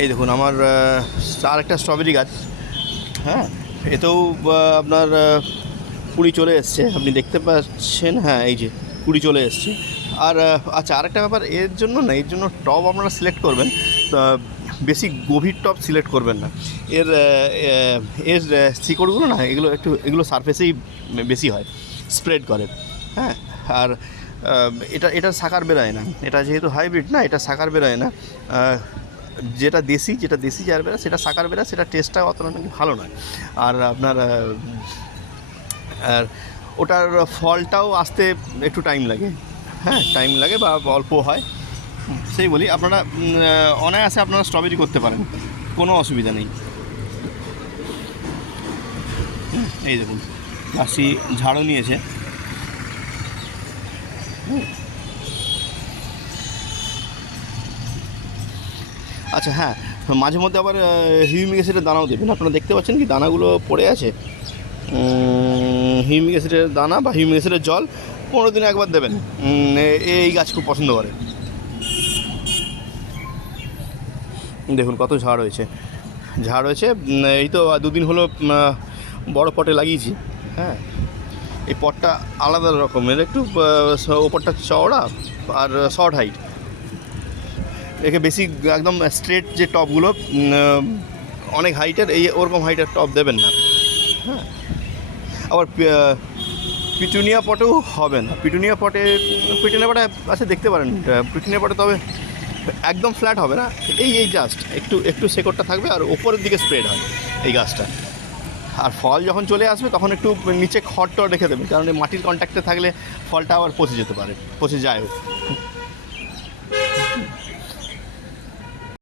এই দেখুন আমার আর একটা স্ট্রবেরি গাছ, হ্যাঁ, এতেও আপনার কুড়ি চলে এসছে, আপনি দেখতে পাচ্ছেন, হ্যাঁ এই যে কুড়ি চলে এসছে। আর আচ্ছা, আরেকটা ব্যাপার, এর জন্য না, এর জন্য টব আপনারা সিলেক্ট করবেন, বেশি গভীর টব সিলেক্ট করবেন না। এর এর শিকড়গুলো না, এগুলো সারফেসেই বেশি হয়, স্প্রেড করে, হ্যাঁ। আর এটা শাখার বেরোয় না, এটা যেহেতু হাইব্রিড না, এটা শাখার বেরোয় না। যেটা দেশি যার বেরা সেটা শাখার বেরা, সেটা টেস্টটা অতটা নাকি ভালো নয়। আর আপনার আর ওটার ফলটাও আসতে একটু টাইম লাগে, হ্যাঁ টাইম লাগে বা অল্প হয়, সেই বলি। আপনারা অনায়াসে আপনারা স্ট্রবেরি করতে পারেন, কোনো অসুবিধা নেই। এই দেখুন মাসি ঝাড়ও নিয়েছে। আচ্ছা হ্যাঁ, মাঝে মধ্যে আবার হিউমিক অ্যাসিডের দানাও দেবেন। আপনারা দেখতে পাচ্ছেন কি দানাগুলো পড়ে আছে, হিউমিক অ্যাসিডের দানা বা হিউমিক অ্যাসিডের জল 15 দিনে একবার দেবেন। এই গাছ খুব পছন্দ করে। দেখুন কত ঝাড় হয়েছে, এই তো 2 দিন হলো বড় পটে লাগিয়েছি, হ্যাঁ। এই পটটা আলাদা রকমের, একটু ওপরটা চওড়া আর শর্ট হাইট। একে বেশি একদম স্ট্রেট যে টপগুলো অনেক হাইটের, এই ওরকম হাইটের টপ দেবেন না, হ্যাঁ। আবার পিটুনিয়া পটেও হবে না, পিটুনিয়া পটে আচ্ছা দেখতে পারেন পিটুনিয়া পটে, তবে একদম ফ্ল্যাট হবে না, এই জাস্ট একটু শেকড়টা থাকবে আর ওপরের দিকে স্প্রেড হয় এই গাছটা। আর ফল যখন চলে আসবে তখন একটু নিচে খড় টড় রেখে দেবে, কারণ এই মাটির কন্ট্যাক্টে থাকলে ফলটা আবার পচে যায়।